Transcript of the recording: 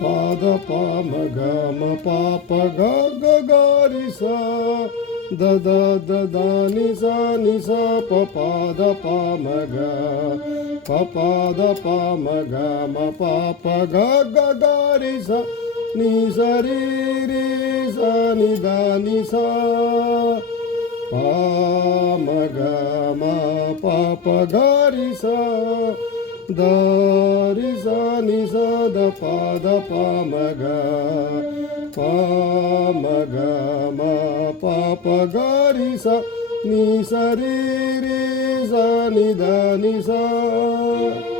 పద పమ గమ పాప గరి సా దద దద ని సా పద పమ గ పద పమ గమ పాప గరి సా ని సరి రి సా ని ద ని సా పమ గమ పాప గరి సా దని సా ని సా ద పద పమ గ మ పాప గరి సా ని సరి రి సా ని ద ని సా